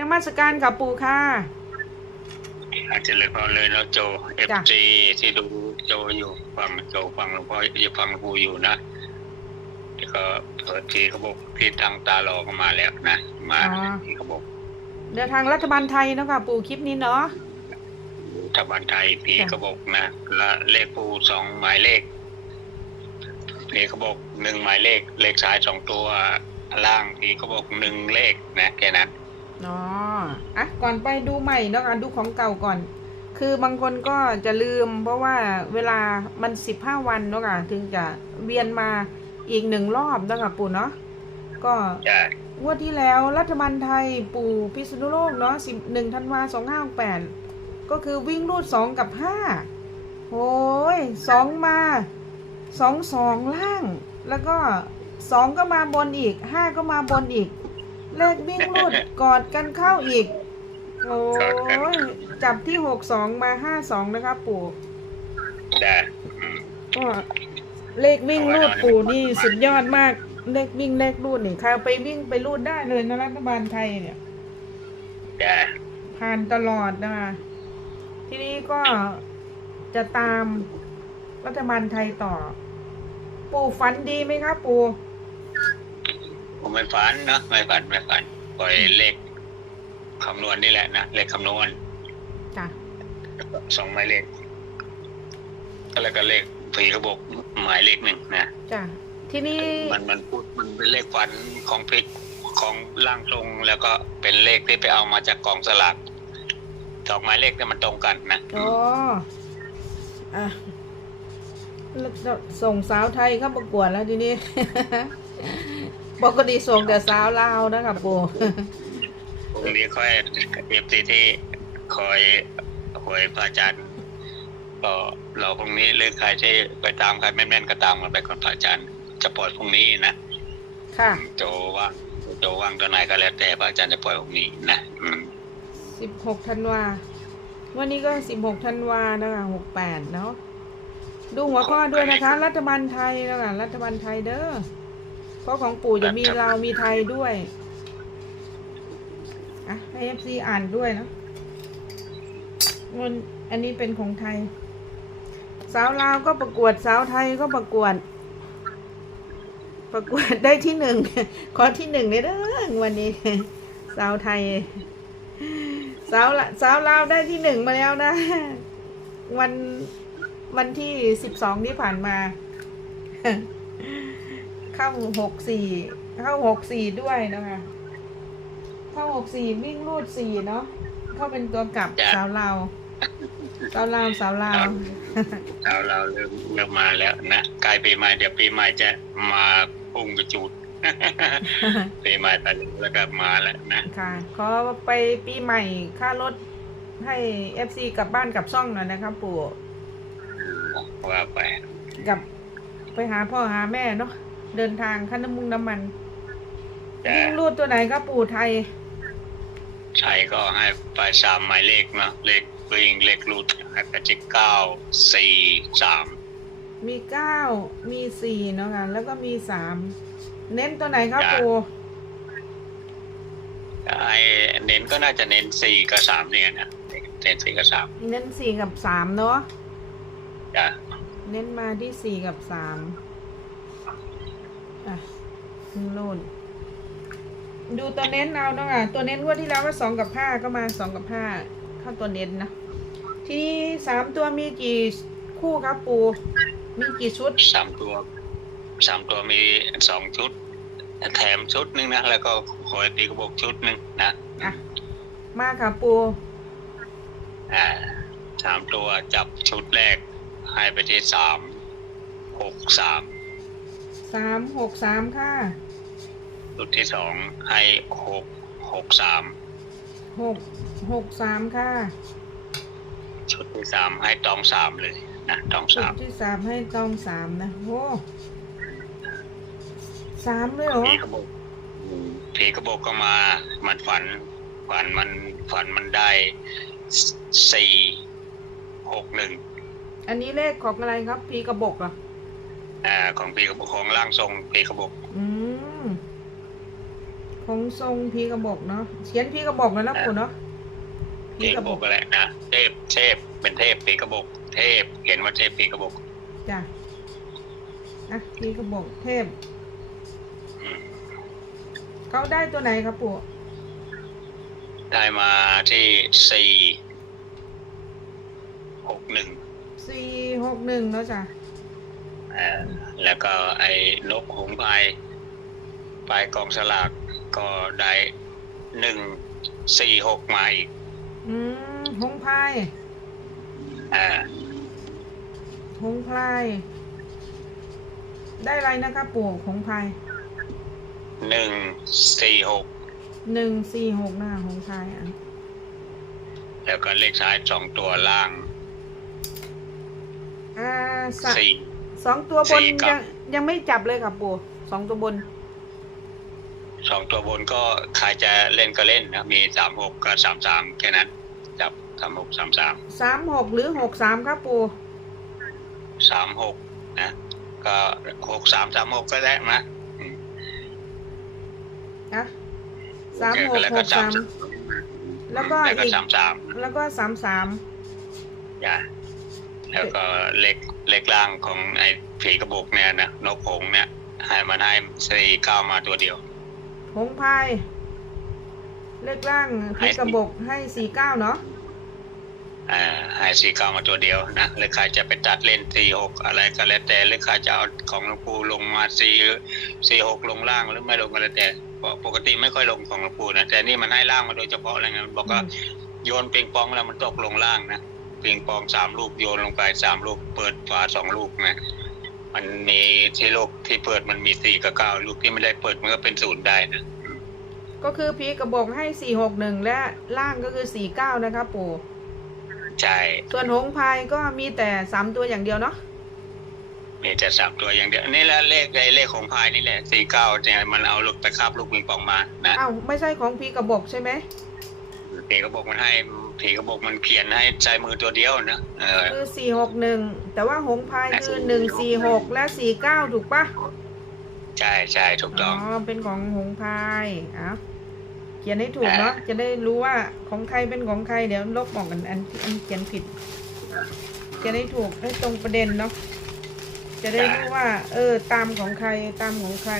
นมัสการกับปู่ค่ะ อาจจะเลยพอเลยแล้วโจเอฟจ้ะซีที่ดูโจอยู่ฟังโจฟังหลวงพ่ออยู่ฟังครูอยู่นะที่ก็เปิดทีเขาบอกที่ทางตาหลอก็มาแล้วนะมาที่เขาบอกเดินทางรัฐบาลไทยเนาะค่ะปู่คลิปนี้เนาะรัฐบาลไทยพีจ้ะ เขาบอกนะและเลขปูสองหมายเลขพีเขาบอกหนึ่งหมายเลขเลขซ้ายสองตัวล่างพีเขาบอกหนึ่งเลขนะแค่นั้น อ๋ออะก่อนไปดูใหม่เนาะค่ะดูของเก่าก่อน คือบางคนก็จะลืม เพราะว่าเวลามันสิบห้าวันเนาะค่ะถึงจะเวียนมาอีกหนึ่งรอบเนาะค่ะปู่เนาะก็ใช่งวดที่แล้วรัฐบาลไทยปู่พิษณุโลกเนาะสิบหนึ่งธันวาสองห้าแปดก็คือวิ่งรูดสองกับห้าโอ้ยสองมาสองสองล่าง แล้วก็สองก็มาบนอีกห้าก็มาบนอีก เลขวิ่งรูดกอดกันเข้าอีก โอ้ยจับที่หกสองมาห้าสองนะครับปู่ได้อืมก็เลขวิ่งรูดปู่นี่สุดยอดมาก เลขวิ่งเลขรูดนี่ใครไปวิ่งไปรูดได้เลยนะรัฐบาลไทยเนี่ย ได้ผ่านตลอดนะคะทีนี้ก็จะตามรัฐบาลไทยต่อ ปู่ฝันดีไหมครับ ปู่ ผมไม่ฝันเนาะไม่ฝันไม่ฝันปล่อยเลขคำนวณนี่แหละนะเลขคำนวณจ้ะสองหมายเลขแล้วก็เลขผีกระบอกหมายเลขหนึ่งนะจ้ะทีนี้มันมันพูดมันเป็นเลขฝันของพริกของร่างทรงแล้วก็เป็นเลขที่ไปเอามาจากกองสลากสองหมายเลขเนี่ยมันตรงกันนะอ๋ออะแล้วจะส่งสาวไทยเข้าประกวดแล้วทีนี้ ปกติส่งแต่สาวลาวนะครับปู่พรุ่งนี้ค่อยเอฟซีที่คอยหวยพระอาจารย์ก็เราพรุ่งนี้หรือใครที่ไปตามใครแม่นๆก็ตามกันไปก่อนพระอาจารย์ จะปล่อยพรุ่งนี้นะค่ะ โจว่างโจว่างตัวไหนก็แล้วแต่พระอาจารย์จะปล่อยพรุ่งนี้นะอืมสิบหกธันวา วันนี้ก็สิบหกธันวานะคะหกแปดเนาะ ดูหัวข้อด้วยนะคะ รัฐบาลไทยนะคะรัฐบาลไทยเด้อ เพราะของปู่จะมีลาวมีไทยด้วยอะให้เอฟซีอ่านด้วยเนาะมันอันนี้เป็นของไทย สาวลาวก็ประกวดสาวไทยก็ประกวด ประกวดได้ที่หนึ่งขอที่หนึ่งเลยเด้อวันนี้ สาวไทย สาวละสาวลาวได้ที่หนึ่งมาแล้วนะ วันวันที่สิบสองที่ผ่านมา เข้าหกสี่เข้าหกสี่ด้วยนะคะเข้าหกสี่วิ่งรูดสี่เนาะเข้าเป็นตัวกลับจ้ะ สาวลาวสาวลาวสาวลาวเราเราเริ่มเริ่มมาแล้วนะใกล้ปีใหม่เดี๋ยวปีใหม่จะมาพุ่งกระจูด ปีใหม่ตอนนี้แล้วก็มาแล้วนะค่ะ ขอไปปีใหม่ค่ารถให้เอฟซีกลับบ้านกลับช่องหน่อยนะครับปู่ว่าไปกลับไปหาพ่อหาแม่เนาะ เดินทางขั้นน้ำมุงน้ำมันแต่วิ่งรูดตัวไหนครับปู่ไทย ใช้ก็ให้ไปสามหมายเลขเนาะเลขวิ่งเลขรูดให้ไปที่เก้าสี่สามมีเก้ามีสี่เนาะค่ะแล้วก็มีสามเน้นตัวไหนครับปู่ไอ้เน้นก็น่าจะเน้นสี่กับสามเนี่ยนะเน้นสี่กับสามเน้นสี่กับสามเนาะจ้ะ เน้นมาที่สี่กับสาม อะโน่นดูตัวเน้นเอาเนาะค่ะตัวเน้นงวดที่แล้วก็สองกับห้าก็มาสองกับห้าเข้าตัวเน้นนะทีนี้สามตัวมีกี่คู่ครับปูมีกี่ชุดสามตัวสามตัวมีสองชุด แถมชุดหนึ่งนะ แล้วก็ขอยตีกระบอกชุดหนึ่งนะอะมาค่ะปูอ่าสามตัวจับชุดแรกให้ไปที่สามหกสาม สามหกสามค่ะชุดที่สองให้หกหกสามหกหกสามค่ะ ชุดที่สามให้ตองสามเลยนะตองชุดสามที่สามให้ตองสามนะโอ้สามเลยเหรอผีกระบอกผีกระบอกก็มา มันฝัน ฝันมันฝันมันได้สี่หกหนึ่งอันนี้เลขของอะไรครับพีกระบอกเหรอะ อ่าของผีกระบอกของร่างทรงผีกระบอกอืมของทรงพีกระบอกเนาะเขียนพีกระบอกแล้วนะปู่เนาะปีกระบอกก็แหละนะเทพเทพเป็นเทพปีกระบอกเทพเขียนว่าเทพปีกระบอกจ้ะอะพีกระบอกเทพอืมเขาได้ตัวไหนครับปู่ได้มาที่สี่หกหนึ่งสี่หกหนึ่งเนาะจ้ะอ่า แล้วก็ไอ้นกหงส์พายปลายกองสลากก็ได้หนึ่งสี่หกมาอีก อืมหงพายอ่าหงพายได้อะไรนะครับปู่หงพายหนึ่งสี่หกหนึ่งสี่หกหน้าหงพายอะแล้วก็เลขท้ายสองตัวล่างอ่าสะ สี่สองตัวบนสี่ครับ ยังยังไม่จับเลยครับปู่สองตัวบน สองตัวบนก็ใครจะเล่นก็เล่นนะ มีสามหกกับสามสามแค่นั้น จับสามหกสามสามสามหกหรือหกสามครับปู่สามหกนะ ก็หกสามสามหกก็ได้นะอืมอะสามหกแล้วหก็กสาสามมแล้วก็แล้วก็อีก สามสามแล้วก็สามสาม จ้ะแล้วก็เล็ก เล็กล่างของไอ้ผีกระบอกเนี่ยนะนกหงส์เนี่ยให้มันให้สี่เก้ามาตัวเดียวหงพายเลขล่างให้พีกระบอกให้สี่เก้าเนาะอ่าให้สี่เก้ามาตัวเดียวนะหรือใครจะไปตัดเล่นสี่หกอะไรก็แล้วแต่หรือใครจะเอาของหลวงปู่ลงมาสี่สี่หกลงล่างหรือไม่ลงก็แล้วแต่เพราะปกติไม่ค่อยลงของหลวงปู่นะแต่นี่มันให้ล่างมาโดยเฉพาะอะไรเงี้ยมันบอกว่าโยนปิงปองแล้วมันตกลงล่างนะ ปิงปองสามลูกโยนลงไปสามลูก เปิดฝาสองลูกนะมันมีที่ลูกที่เปิดมันมีสี่กับเก้าลูกที่ไม่ได้เปิดมันก็เป็นศูนย์ได้นะก็คือพีกระบอกให้สี่หกหนึ่งและล่างก็คือสี่เก้านะครับปู่ใช่ส่วนหงพายก็มีแต่สามตัวอย่างเดียวเนาะมีแต่สามตัวอย่างเดียวนี่แหละเลขไอ้เลขของพายนี่แหละสี่เก้าเนี่ยมันเอาลูกไปคาบลูกปิงปองมานะอ้าวไม่ใช่ของพีกระบอกใช่ไหมผีกระบอกมันให้ ผีกระบอกมันเขียนให้ใช้มือตัวเดียวนะเออคือสี่หกหนึ่งแต่ว่าหงพายคือหนึ่งสี่หกและสี่เก้าถูกปะใช่ใช่ถูกอ๋ต้องอเป็นของหงพายอ้าวเขียนให้ถูกเนาะจะได้รู้ว่าของใครเป็นของใครเดี๋ยวลบออกกันอันที่อันเขียนผิดเขียนให้ถูกให้ตรงประเด็นเนาะจะได้รู้ว่า เออ ตามของใครตามของใคร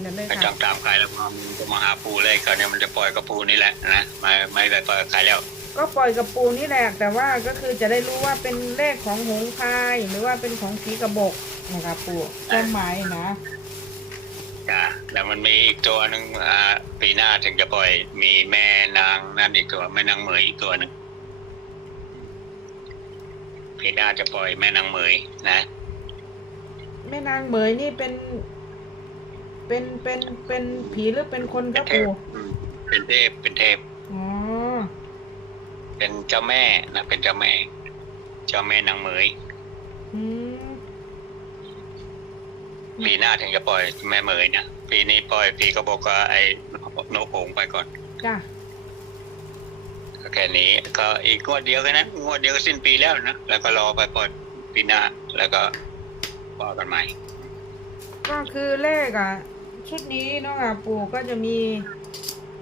เดี๋ยวได้ไม่ต้ค่ะองตามใครแล้วมันก็มาหาปูเลยคราวนี้มันจะปล่อยกับปูนี่แหละนะไม่ไม่ได้ปล่อยกับใครแล้ว ก็ปล่อยกับปูนี่แหละแต่ว่าก็คือจะได้รู้ว่าเป็นเลขของหงพายหรือว่าเป็นของผีกระบอกนะครับปูความหมายนะจ้ะแล้วมันมีอีกตัวหนึ่งอ่าปีหน้าถึงจะปล่อย มีแม่นางนั่นอีกตัวแม่นางเหมยอีกตัวหนึ่งปีหน้าจะปล่อยแม่นางเหมยนะแม่นางเหมยนี่เป็น เป็นเป็นเป็นผีหรือเป็นคนครับปูอืมเป็นเทพ เป็นเทพ อ๋อเป็นเจ้าแม่นะ เป็นเจ้าแม่ เจ้าแม่นางเหมยอืมปีหน้าถึงจะปล่อยแม่เหมยนะปีนี้ปล่อยปีก็บอกว่าไอ้นกหงส์ไปก่อน จ้ะก็แค่นี้ก็อีกงวดเดียวแค่นั้นงวดเดียวก็สิ้นปีแล้วนะแล้วก็รอไปปล่อยปีหน้าแล้วก็ว่ากันใหม่ ก็คือเลขอะ ชุดนี้เนาะค่ะปูก็จะมี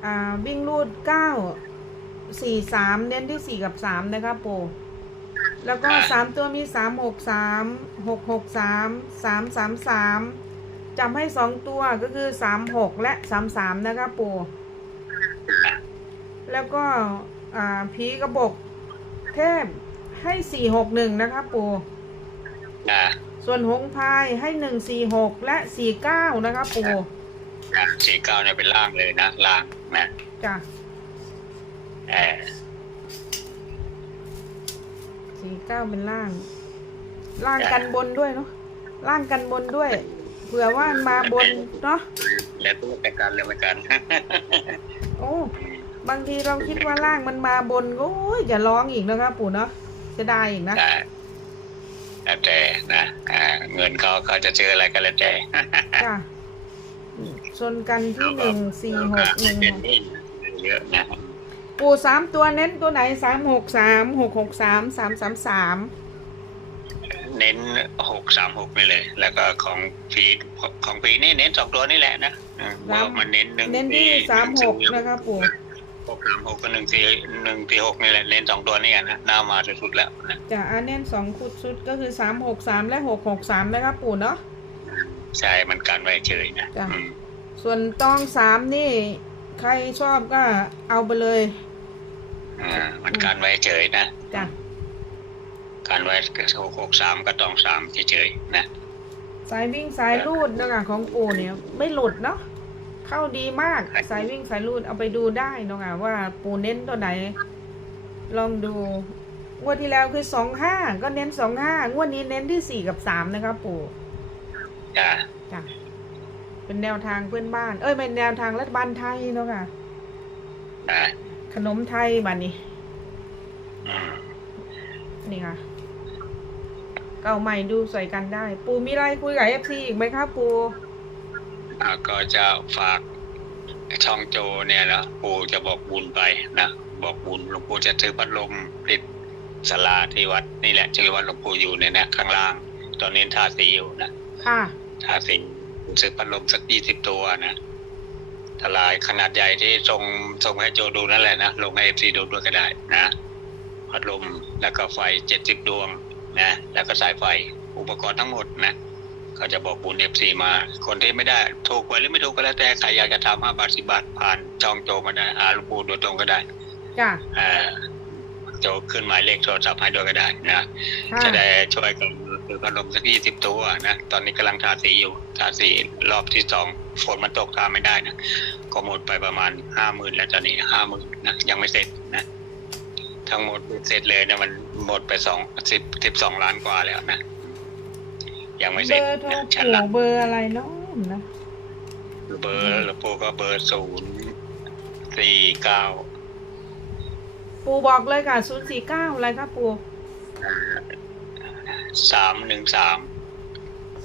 อ่าวิ่งรูดเก้าสี่สามเน้นที่สี่กับสามนะครับปูแล้วก็อ่าสามตัวมีสามหกสามหกหกสามสามสามสามจำให้สองตัวก็คือสามหกและสามสามนะครับปูแล้วก็อ่าผีกระบอกเทพให้สี่หกหนึ่งนะครับปูอ่า ส่วนหงพายให้หนึ่งสี่หกและสี่เก้านะครับปูสี่เก้าเนี่ยเป็นล่างเลยนะล่างนะจ้ะเออสี่เก้าเป็นล่าง ล่างกันบนด้วยเนาะล่างกันบนด้วยเผื่อว่ามันมาบนเนาะแล้วตัวแต่การเรื่องกันโอ้บางทีเราคิดว่าล่างมันมาบนก็โอ้ยอย่าร้องอีกนะครับปู่เนาะจะได้อีกนะได้ แล้วแต่นะอ่าเงินเขาเขาจะซื้ออะไรก็แล้วแต่จ้ะส่วนกันที่หนึ่งสี่หกหนึ่งเป็นนี่เยอะนะปู่สามตัวเน้นตัวไหนสามหกสามหกหกสามสามสามสามเน้นหกสามหกนี่เลย แล้วก็ของฟีของฟีนี่เน้นสองตัวนี่แหละนะอืมว่ามันเน้นหนึ่งเน้นที่สี่สามหกนึ่งนะคะปู่ หกสามหกกับหนึ่งสี่หนึ่งสี่หกนี่แหละเน้นสองตัวนี่กันนะหน้ามาสุดๆแล้วนะจะอาเน้นสองขุดชุดก็คือสามหกสามและหกหกสามนะคะปู่เนาะใช่มันการไว้เฉยนะจ้ะอืมส่วนตองสามนี่ ใครชอบก็เอาไปเลยอ่ามันการไว้เฉยนะจ้ะการไว้หกหกสามก็ต้องสามเฉยๆนะ สายวิ่งสายรูดนะคะของปู่เนี่ย ไม่หลุดเนาะ เข้าดีมากสายวิ่งสายรูดเอาไปดูได้เนาะค่ะว่าปู่เน้นตัวไหน ลองดู งวดที่แล้วคือสองห้าก็เน้นสองห้างวดนี้เน้นที่สี่กับสามนะคะปู่จ้ะจ้ะเป็นแนวทางเพื่อนบ้าน เอ้ยเป็นแนวทางรัฐบาลไทยเนาะค่ะอ่าขนมไทยบัดนี้อืมนี่ค่ะ เก่าใหม่ดูใส่กันได้ ปูมีอะไรคุยกับเอฟซีอีกไหมครับปูอ่า ก็จะฝากช่องโจเนี่ยแล้วปู่จะบอกบุญไปนะบอกบุญหลวงปู่จะซื้อพัดลมติดศาลาที่วัดนี่แหละชื่อวัดหลวงปู่อยู่เนี่ยนะข้างล่าง ตอนนี้ทาสีอยู่นะค่ะทาสีซื้อพัดลมสักยี่สิบตัวนะทลายขนาดใหญ่ที่ส่งส่งให้โจดูนั่นแหละนะลงให้เอฟซีดูด้วยก็ได้นะพัดลมแล้วก็ไฟเจ็ดสิบดวงนะแล้วก็สายไฟอุปกรณ์ทั้งหมดนะ เขาจะบอกบุญเอฟซีมา คนที่ไม่ได้ถูกไว้หรือไม่ถูกก็แล้วแต่ใครอยากจะทำห้าบาทสิบาทผ่านจองโจมาได้หาหลูกปูโดยตรงก็ได้จ้ะอ่าโจขึ้นหมายเลขโทรศัพท์ให้ด้วยก็ได้นะค่ะจะได้ช่วยกันซื้อพัดลมสักยี่สิบตัวนะตอนนี้กำลังทาสีอยู่ทาสีรอบที่สองฝนมันตกทาไม่ได้นะก็หมดไปประมาณห้าหมื่นแล้วตอนนี้ห้าหมื่นนะยังไม่เสร็จนะทั้งหมดเสร็จเลยเนี่ยมันหมดไปสองสิบสิบสองล้านกว่าแล้วนะ ยังไม่เบเสร็จอร์โทรนะชั้นปู่ละเบอร์อะไรเนาะนะเบอร์หลวงปู่ก็เบอร์ศูนย์สี่เก้าปูบอกเลยค่ะศูนย์สี่เก้าอะไรครับปูสามหนึ่งสาม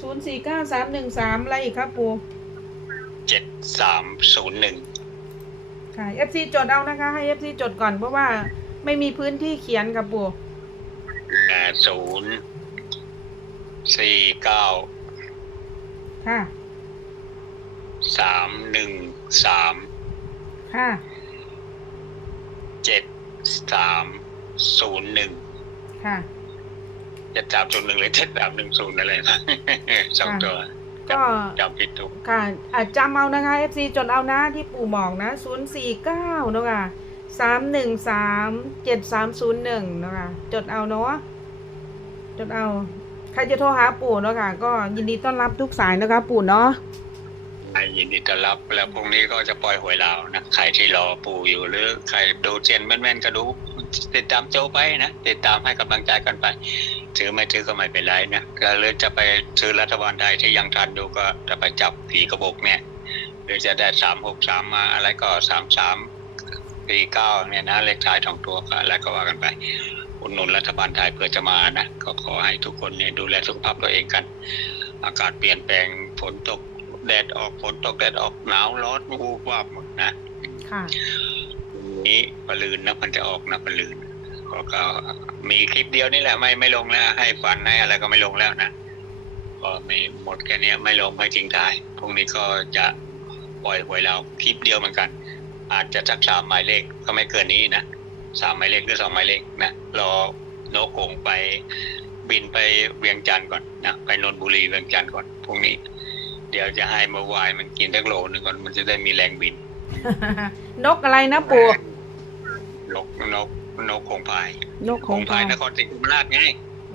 ศูนย์สี่เก้าสามหนึ่งสามอะไรอีกครับปูเจ็ดสามศูนย์หนึ่งค่ะเอฟซีจดเอานะคะ ให้เอฟซีจดก่อนเพราะว่าไม่มีพื้นที่เขียนครับปูแปดศูนย์ สี่เก้าค่ะ สามหนึ่งสามค่ะ เจ็ดสามศูนย์หนึ่งค่ะเจ็ดสามศูนย์หนึ่งหรือเจ็ดสามหนึ่งศูนย์อะไรนะสองตัวก็ จำผิดถูก ค่ะอาจจำเอานะคะ FC จดเอานะที่ปู่บอกนะ 049เนอะค่ะ313 7301เนอะค่ะจดเอาเนาะจดเอา ใครจะโทรหาปู่เนอะค่ะ ก็ยินดีต้อนรับทุกสายนะคะ ปู่เนาะให้ยินดีต้อนรับแล้วพรุ่งนี้ก็จะปล่อยหวยลานะใครที่รอปู่อยู่หรือใครดูเจนแม่นๆก็ดูติดตามโจไปนะติดตามให้กำลังใจกันไปถือไม่ถือก็ไม่เป็นไรนะก็เลยจะไปซื้อรัฐบาลไทยที่ยังทันอยู่ก็จะไปจับผีกระบอกเนี่ยหรือจะได้สามหกสามมาอะไรก็สามสามปีเก้าเนี่ยนะเลขท้ายสองตัวก็อะไรก็ว่ากันไป อุดหนุนรัฐบาลไทยเพื่อจะมานะก็ขอให้ทุกคนเนี่ยดูแลสุขภาพตัวเองกัน อากาศเปลี่ยนแปลงฝนตกแดดออกฝนตกแดดออกหนาวร้อนวูบวาบหมดนะค่ะวันนี้ปลืนนะมันจะออกนะปลืนก็ก็มีคลิปเดียวนี่แหละไม่ไม่ลงแล้วให้ฝันให้อะไรก็ไม่ลงแล้วนะก็ไม่หมดแค่เนี้ยไม่ลงไม่จริงท้ายพรุ่งนี้ก็จะปล่อยหวยเราคลิปเดียวเหมือนกัน อาจจะจักสามหมายเลขก็ไม่เกินนี้นะ สามหมายเลขหรือสองหมายเลขนะรอนกกงไปบินไปเวียงจันทร์ก่อนนะไปนนทบุรีเวียงจันทร์ก่อนพรุ่งนี้ เดี๋ยวจะให้เมื่อวายมันกินทักโลนึงก่อนมันจะได้มีแรงบิน นกอะไรนะปู่นกนกนกคงพายนกคของงพายนครศรีธรรมราชไง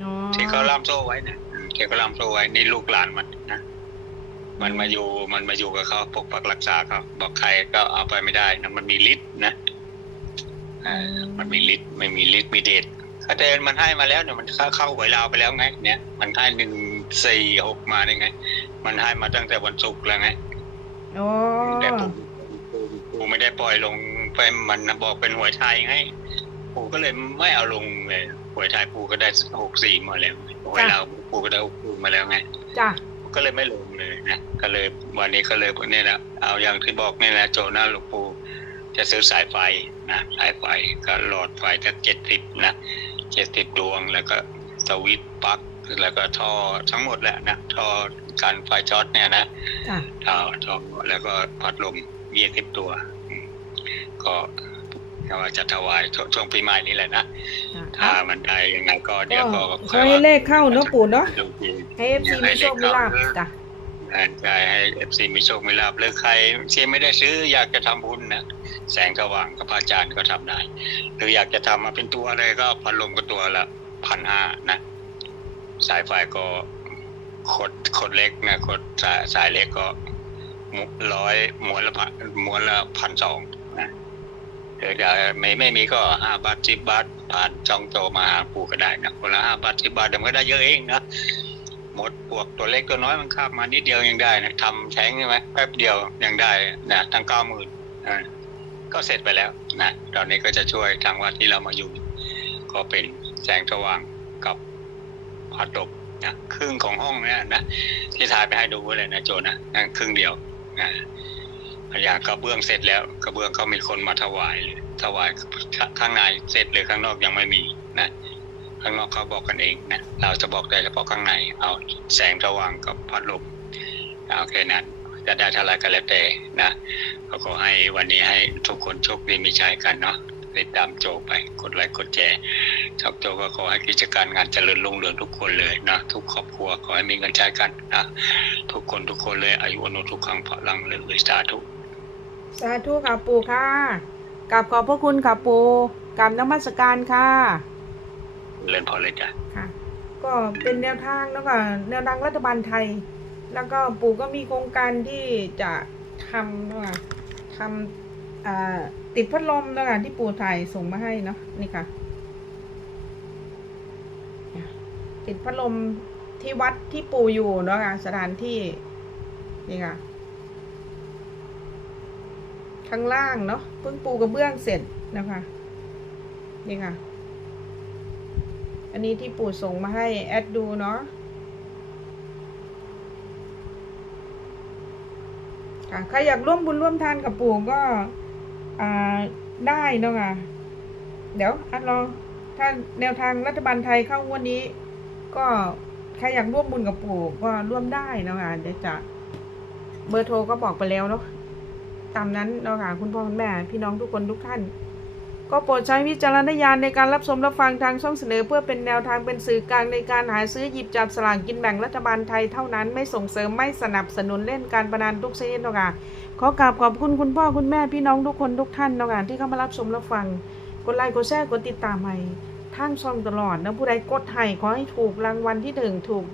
อ๋อที่เขาล่ามโซ่ไว้นะอืมที่เขาล่ามโซ่ไว้นี่ลูกหลานมันนะมันมาอยู่มันมาอยู่กับเขาปกปักรักษาเขาบอกใครก็เอาไปไม่ได้นะมันมีฤทธิ์นะอ่า มันมีฤทธิ์ไม่มีฤทธิ์มีเดชถ้าเดินมันให้มาแล้วเนี่ยมันเข้าเข้าหวยลาวไปแล้วไง เนี่ยมันให้หนึ่งสี่หกมาได้ไง มันให้มาตั้งแต่วันศุกร์แล้วไงอ๋อแต่ปู่ปู่ปู่ไม่ได้ปล่อยลงไปมันนะบอกเป็นหวยไทยไงปู่ก็เลยไม่เอาลงเลยหวยไทยปู่ก็ได้หกสี่มาแล้วหวยเราวปู่ก็ได้หกสี่มาแล้วไงจ้ะก็เลยไม่ลงเลยนะก็เลยวันนี้ก็เลยเนี่ยนะเอาอย่างที่บอกเนี่ยนะโจนาหลวงปู่ จะซื้อสายไฟนะสายไฟก็หลอดไฟจะเจ็ดสิบนะเจ็ดสิบดวงแล้วก็สวิตช์ปลั๊กแล้วก็ท่อทั้งหมดแหละนะท่อการไฟช็อตเนี่ยนะจ้ะท่อท่อแล้วก็พัดลมยี่สิบตัวอืมก็ก็ว่าจะถวายช่วงช่วงปีใหม่นี้แหละนะจ้ะถ้ามันได้ยังไงก็เดี๋ยวก็ก็ขอให้เลขเข้าเนาะปู่เนาะดูทีให้เอฟซีมีโชคมีลาบจ้ะ ใช่ให้เอฟซีมีโชคมีลาบหรือใครที่ไม่ได้ซื้ออยากจะทำบุญนะแสงสว่างกับพระอาจารย์ก็ทำได้ หรืออยากจะทำมาเป็นตัวอะไรก็พัดลมก็ตัวละพันห้านะ สายไฟก็ขดขดเล็กนะขดสายสายเล็กก็มุร้อยม้วนละพันม้วนละพันสองนะหรือจะไม่ไม่มีก็ห้าบาทสิบบาทผ่านจองโตมาหาปู่ก็ได้นะคนละห้าบาทสิบบาทเดี๋ยวก็ได้เยอะเองนะ มดพวกตัวเล็กตัวน้อยมันคาบมานิดเดียวยังได้นะทำแท้งใช่ไหมแป๊บเดียวยังได้นะทั้งเก้าหมื่นก็เสร็จไปแล้วนะตอนนี้ก็จะช่วยทางวัดที่เรามาอยู่ ก็เป็นแสงสว่างกับพัดลมนะครึ่งของห้องเนี่ยนะที่ถ่ายไปให้ดูเลยนะโจนะนั่นครึ่งเดียวนะอยากระเบื้องเสร็จแล้วกระเบื้องก็มีคนมาถวายเลยถวายข้างในเสร็จหรือข้างนอกยังไม่มีนะ ข้างนอกเขาบอกกันเองนะเราจะบอกได้เฉพาะข้างใน เอาแสงสว่างกับพัดลมเอาแค่นั้นจะได้เท่าไรก็แล้วแต่นะก็ขอให้วันนี้ให้ทุกคนโชคดีมีชัยกันเนาะติดตามโจไปกดไลค์กดแชร์ชอบโจก็ขอให้กิจการงานเจริญรุ่งเรืองทุกคนเลยนะทุกครอบครัวขอให้มีเงินใช้กันนะทุกคนทุกคนเลยอายุอนุทุกครั้งพลังเลยสาธุสาธุค่ะปู่ค่ะกราบขอบพระคุณค่ะปู่กราบนมัสการค่ะ เล่นพอเลยจ้ะค่ะ ก็เป็นแนวทางแล้วก็แนวทางรัฐบาลไทย แล้วก็ปู่ก็มีโครงการที่จะทำนะคะทำติดพัดลมนะคะที่ปู่ถ่ายส่งมาให้เนาะนี่ค่ะ ติดพัดลมที่วัดที่ปู่อยู่เนาะค่ะสถานที่นี่ค่ะข้างล่างเนาะเพิ่งปูกระเบื้องเสร็จนะคะนี่ค่ะ อันนี้ที่ปู่ส่งมาให้แอดดูเนาะค่ะใครอยากร่วมบุญร่วมทานกับปู่ก็ได้เนาะค่ะเดี๋ยวอัดรอถ้าแนวทางรัฐบาลไทยเข้างวันนี้ ก็ใครอยากร่วมบุญกับปู่ก็ร่วมได้เนาะค่ะเดี๋ยวจะเบอร์โทรก็บอกไปแล้วเนาะตามนั้นเนาะค่ะคุณพ่อคุณแม่พี่น้องทุกคนทุกท่าน ก็โปรดใช้วิจารณญาณในการรับชมรับฟังทางช่องเสนอ เพื่อเป็นแนวทางเป็นสื่อกลางในการหาซื้อหยิบจับสลากกินแบ่งรัฐบาลไทยเท่านั้นไม่ส่งเสริมไม่สนับสนุนเล่นการพนันทุกชนิดนาะคะขอกราบขอบคุณคุณพ่อคุณแม่พี่น้องทุกคนทุกท่านนาะคะที่เข้ามารับชมรับฟัง กดไลค์กดแชร์กดติดตามให้ทางช่องตลอดนะผู้ใดกดให้ขอให้ถูกรางวัลที่หนึ่งถูก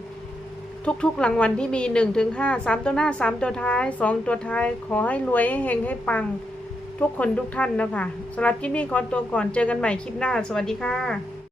ทุกๆรางวัลที่มีหนึ่งถึงห้าสามตัวหน้าสามตัวท้ายสองตัวท้าย ขอให้รวยให้เฮงให้ปัง ทุกคนทุกท่านนะคะสำหรับคลิปนี้ขอตัวก่อนเจอกันใหม่คลิปหน้า สวัสดีค่ะ